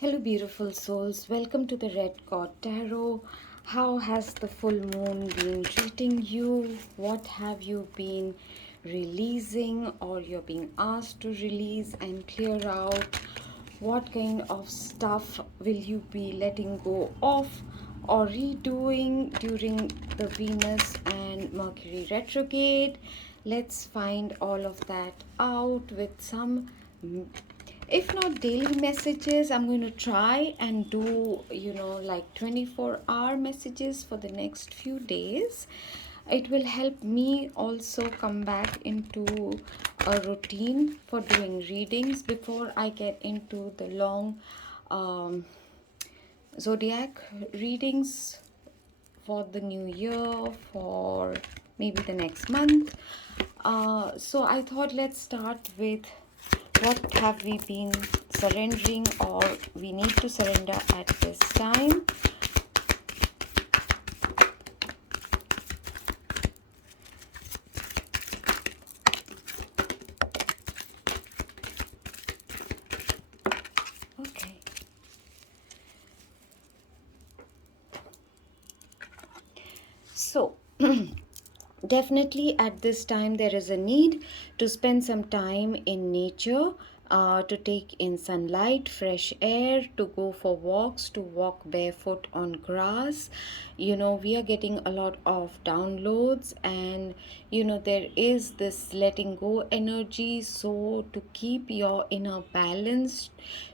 Hello, beautiful souls. Welcome to the Red Card Tarot. How has the full moon been treating you? What have you been releasing or you're being asked to release and clear out? What kind of stuff will you be letting go of or redoing during the Venus and Mercury retrograde? Let's find all of that out with some, if not daily messages. I'm going to try and do like 24-hour messages for the next few days. It will help me also come back into a routine for doing readings before I get into the long um, zodiac readings for the new year, for maybe the next month. So I thought let's start with what have we been surrendering or we need to surrender at this time. Okay. So definitely at this time there is a need to spend some time in nature, to take in sunlight, fresh air, to go for walks, to walk barefoot on grass. We are getting a lot of downloads, and there is this letting go energy. So to keep your inner balance,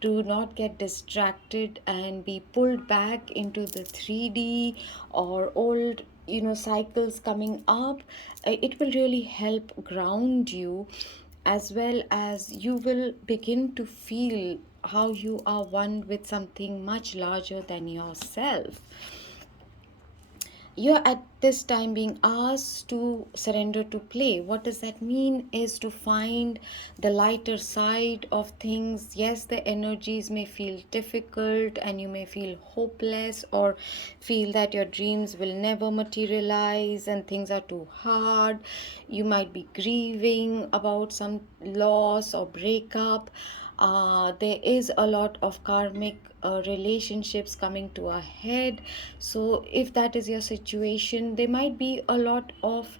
to not get distracted and be pulled back into the 3D or old cycles coming up, it will really help ground you, as well as you will begin to feel how you are one with something much larger than yourself. You're at this time being asked to surrender to play. What does that mean? Is to find the lighter side of things. Yes, the energies may feel difficult and you may feel hopeless or feel that your dreams will never materialize and things are too hard. You might be grieving about some loss or breakup. There is a lot of karmic relationships coming to a head. So if that is your situation, there might be a lot of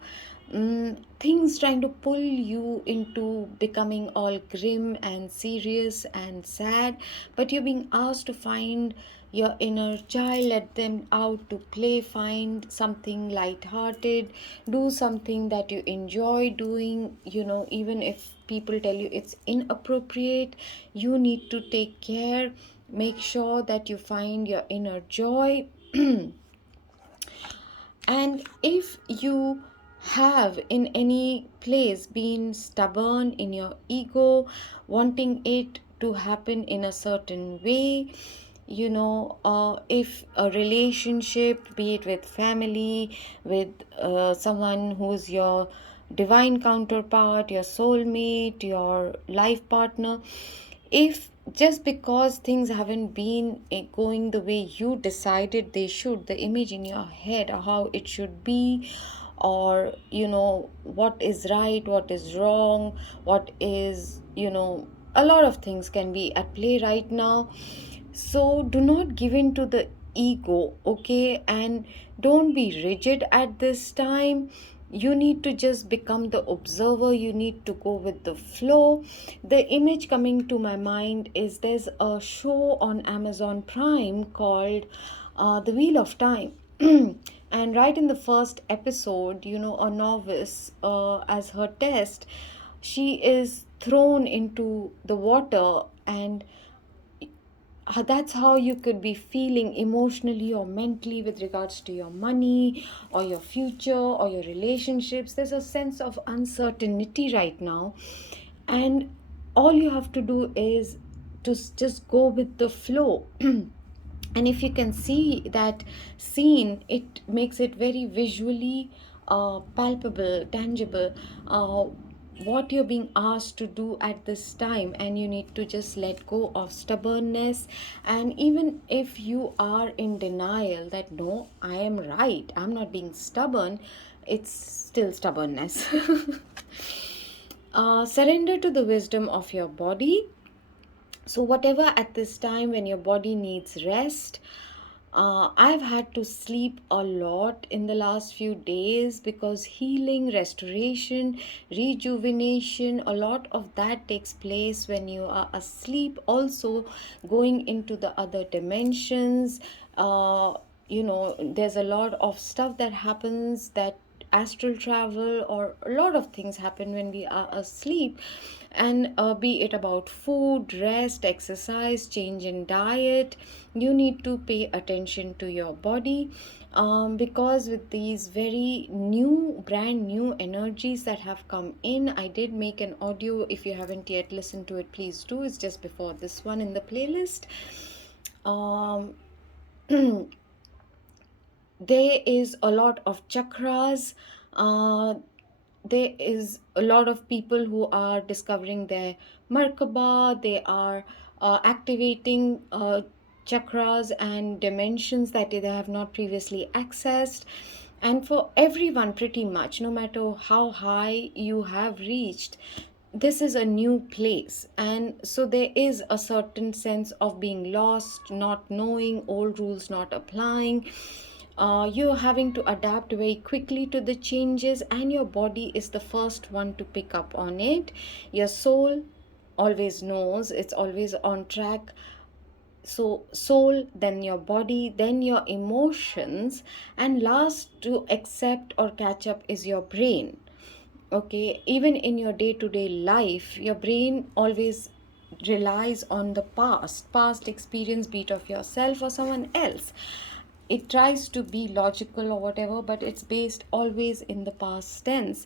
things trying to pull you into becoming all grim and serious and sad, but you're being asked to find your inner child, let them out to play, find something light-hearted, do something that you enjoy doing. Even if people tell you it's inappropriate, you need to take care, make sure that you find your inner joy. And if you have in any place been stubborn in your ego, wanting it to happen in a certain way, if a relationship, be it with family, with someone who's your divine counterpart, your soulmate, your life partner, if just because things haven't been going the way you decided they should, the image in your head or how it should be, or what is right, what is wrong, what is, a lot of things can be at play right now. So do not give in to the ego, okay? And don't be rigid at this time. You need to just become the observer. You need to go with the flow. The image coming to my mind is there's a show on Amazon Prime called The Wheel of Time. And right in the first episode, a novice, as her test, she is thrown into the water, and that's how you could be feeling emotionally or mentally with regards to your money or your future or your relationships. There's a sense of uncertainty right now, and all you have to do is to just go with the flow. And if you can see that scene, it makes it very visually palpable, tangible, what you're being asked to do at this time. And you need to just let go of stubbornness. And even if you are in denial that no, I am right, I'm not being stubborn, it's still stubbornness. Surrender to the wisdom of your body. So whatever at this time when your body needs rest, I've had to sleep a lot in the last few days, because healing, restoration, rejuvenation, a lot of that takes place when you are asleep. Also, going into the other dimensions, there's a lot of stuff that happens, that astral travel, or a lot of things happen when we are asleep. And be it about food, rest, exercise, change in diet, you need to pay attention to your body, because with these very new, brand new energies that have come in, I did make an audio. If you haven't yet listened to it, please do. It's just before this one in the playlist. um, there is a lot of chakras. uh, there is a lot of people who are discovering their Merkaba. They are activating chakras and dimensions that they have not previously accessed. And for everyone, pretty much, no matter how high you have reached, this is a new place. And so there is a certain sense of being lost, not knowing, old rules not applying. You're having to adapt very quickly to the changes, and your body is the first one to pick up on it. Your soul always knows, it's always on track. So soul, then your body, then your emotions, and last to accept or catch up is your brain. Okay, even in your day-to-day life, your brain always relies on the past experience, be it of yourself or someone else. It tries to be logical or whatever, but it's based always in the past tense.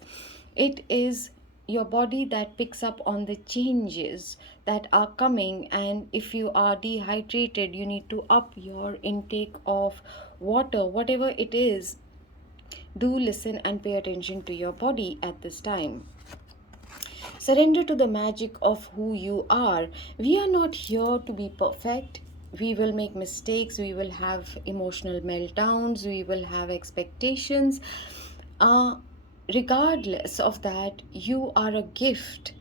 It is your body that picks up on the changes that are coming. And if you are dehydrated, you need to up your intake of water, whatever it is. Do listen and pay attention to your body at this time. Surrender to the magic of who you are. We are not here to be perfect. We will make mistakes, we will have emotional meltdowns, we will have expectations. Uh, Regardless of that, you are a gift.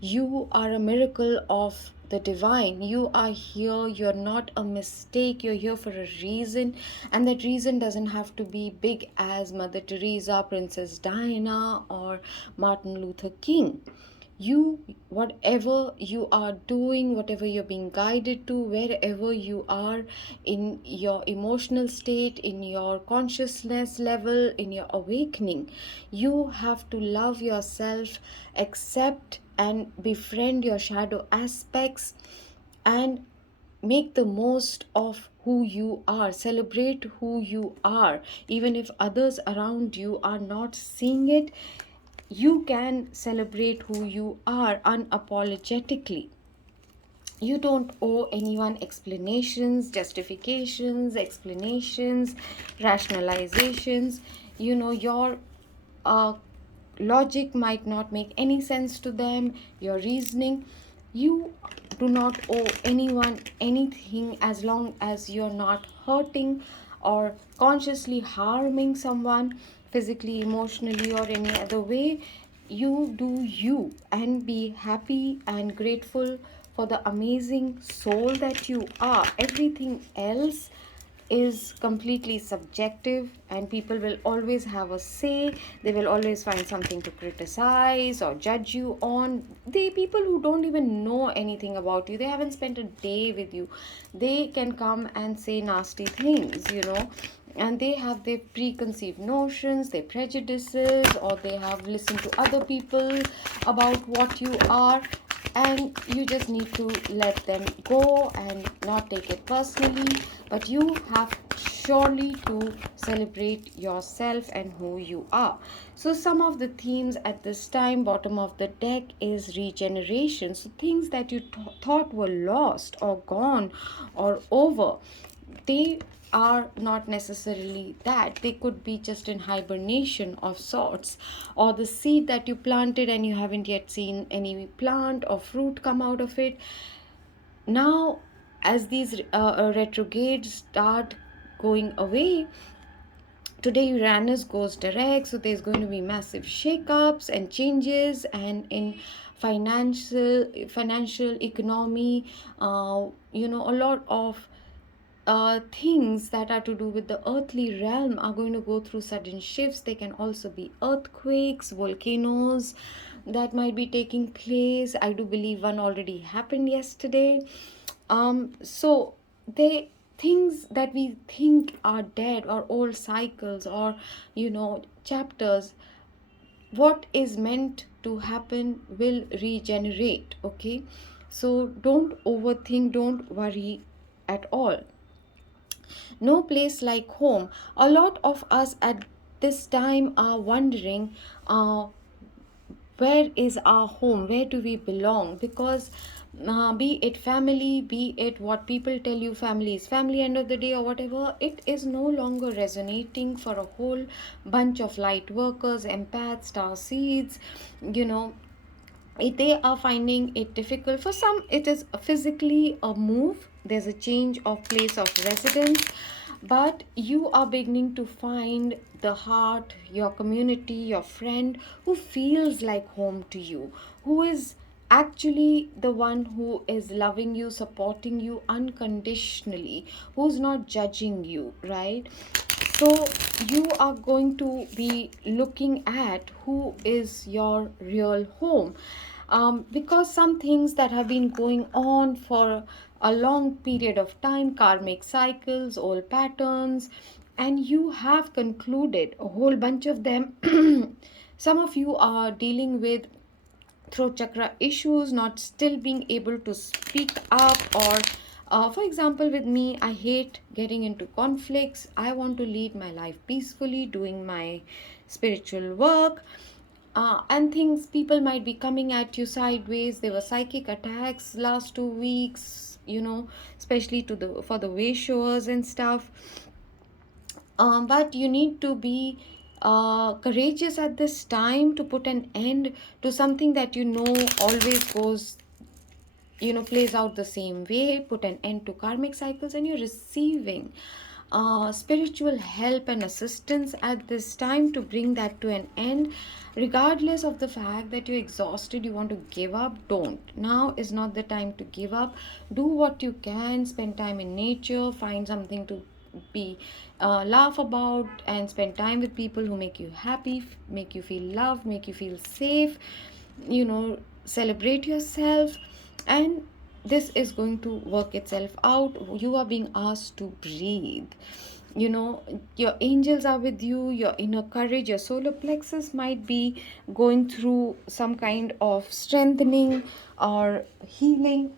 You are a miracle of the divine. You are here. You're not a mistake. You're here for a reason. And that reason doesn't have to be big as Mother Teresa, Princess Diana, or Martin Luther King. You, whatever you are doing, whatever you're being guided to, wherever you are in your emotional state, in your consciousness level, in your awakening, you have to love yourself, accept and befriend your shadow aspects, and make the most of who you are. Celebrate who you are. Even if others around you are not seeing it, you can celebrate who you are unapologetically. You don't owe anyone explanations, justifications, explanations, rationalizations. Your uh, logic might not make any sense to them, your reasoning. You do not owe anyone anything as long as you're not hurting or consciously harming someone physically, emotionally, or any other way. You do you and be happy and grateful for the amazing soul that you are. Everything else is completely subjective, and people will always have a say. They will always find something to criticize or judge you on. They people who don't even know anything about you, they haven't spent a day with you, they can come and say nasty things, and they have their preconceived notions, their prejudices, or they have listened to other people about what you are. And you just need to let them go and not take it personally. But you have surely to celebrate yourself and who you are. So some of the themes at this time, bottom of the deck, is regeneration. So things that you thought were lost or gone or over, they are not necessarily that. They could be just in hibernation of sorts, or the seed that you planted and you haven't yet seen any plant or fruit come out of it. Now, as these retrogrades start going away, Today Uranus goes direct, so there's going to be massive shakeups and changes, and in financial economy, a lot of things that are to do with the earthly realm are going to go through sudden shifts. There can also be earthquakes, volcanoes that might be taking place. I do believe one already happened yesterday. So they things that we think are dead, or old cycles, or chapters, what is meant to happen will regenerate. Okay, so don't overthink, don't worry at all. No place like home. A lot of us at this time are wondering, where is our home? Where do we belong? Because be it family, be it what people tell you family is family, end of the day, or whatever, it is no longer resonating for a whole bunch of light workers, empaths, star seeds. You know, they are finding it difficult. For some, it is physically a move, there's a change of place of residence, but you are beginning to find the heart, your community, your friend who feels like home to you, who is actually the one who is loving you, supporting you unconditionally, who's not judging you, right? So you are going to be looking at who is your real home, because some things that have been going on for a long period of time, karmic cycles, old patterns, and you have concluded a whole bunch of them. Some of you are dealing with throat chakra issues, not still being able to speak up, or for example, with me, I hate getting into conflicts. I want to lead my life peacefully, doing my spiritual work, and things, people might be coming at you sideways. There were psychic attacks last 2 weeks, especially to the for the way showers and stuff. But you need to be courageous at this time to put an end to something that always goes, plays out the same way. Put an end to karmic cycles, and you're receiving spiritual help and assistance at this time to bring that to an end. Regardless of the fact that you're exhausted, you want to give up, don't. Now is not the time to give up. Do what you can, spend time in nature, find something to be laugh about, and spend time with people who make you happy, make you feel loved, make you feel safe. Celebrate yourself, and this is going to work itself out. You are being asked to breathe. Your angels are with you, your inner courage, your solar plexus might be going through some kind of strengthening or healing.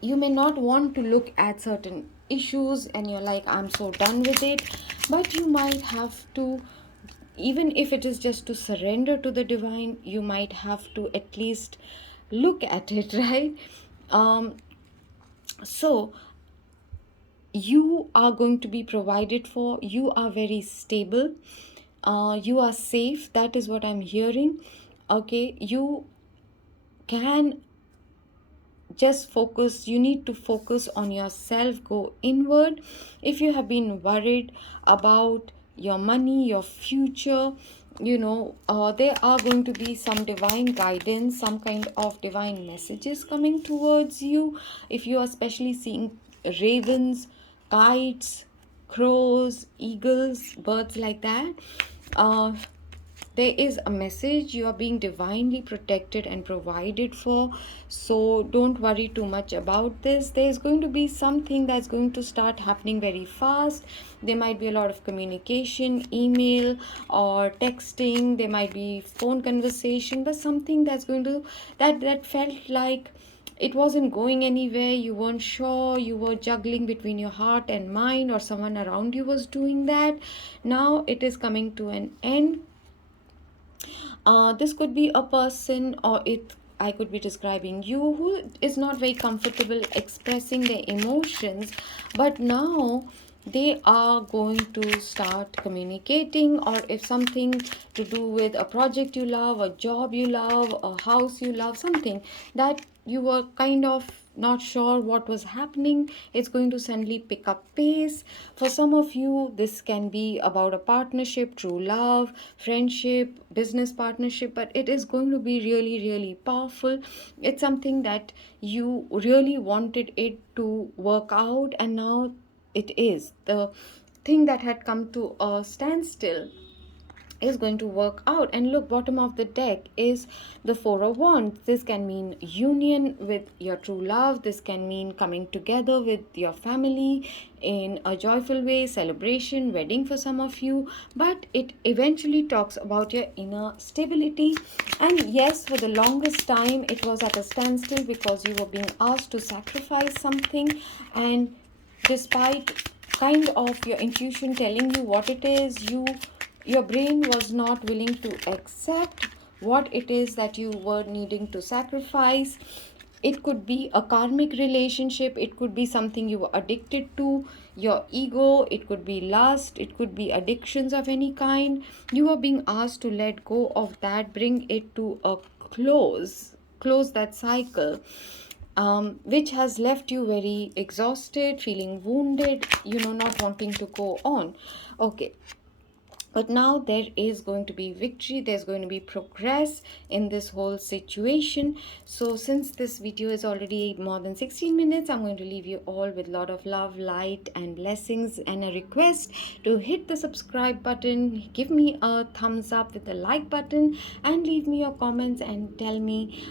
You may not want to look at certain issues and you're like, I'm so done with it, but you might have to, even if it is just to surrender to the divine, you might have to at least look at it, right? So you are going to be provided for, you are very stable, you are safe, that is what I'm hearing. Okay, you can just focus, you need to focus on yourself, go inward. If you have been worried about your money, your future, there are going to be some divine guidance, some kind of divine messages coming towards you. If you are especially seeing ravens, kites, crows, eagles, birds like that, there is a message. You are being divinely protected and provided for, so don't worry too much about this. There's going to be something that's going to start happening very fast. There might be a lot of communication, email or texting, there might be phone conversation, but something that's going to that felt like it wasn't going anywhere. You weren't sure, you were juggling between your heart and mind, or someone around you was doing that. Now it is coming to an end. This could be a person, or I could be describing you, who is not very comfortable expressing their emotions, but now they are going to start communicating. Or if something to do with a project you love, a job you love, a house you love, something that you were kind of not sure what was happening, it's going to suddenly pick up pace. For some of you, this can be about a partnership, true love, friendship, business partnership, but it is going to be really, really powerful. It's something that you really wanted it to work out, and now it is. The thing that had come to a standstill is going to work out. And look, bottom of the deck is the Four of Wands. This can mean union with your true love. This can mean coming together with your family in a joyful way, celebration, wedding for some of you. But it eventually talks about your inner stability. And yes, for the longest time it was at a standstill because you were being asked to sacrifice something, and despite kind of your intuition telling you what it is, your brain was not willing to accept what it is that you were needing to sacrifice. It could be a karmic relationship, it could be something you were addicted to, your ego, it could be lust, it could be addictions of any kind. You are being asked to let go of that, bring it to a close that cycle, which has left you very exhausted, feeling wounded, not wanting to go on. Okay, but now there is going to be victory, there's going to be progress in this whole situation. So since this video is already more than 16 minutes, I'm going to leave you all with a lot of love, light and blessings, and a request to hit the subscribe button, give me a thumbs up with the like button, and leave me your comments and tell me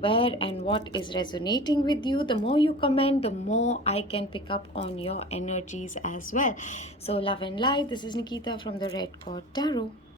where and what is resonating with you. The more you comment, the more I can pick up on your energies as well. So love and light, this is Nikita from the Red Cord Tarot.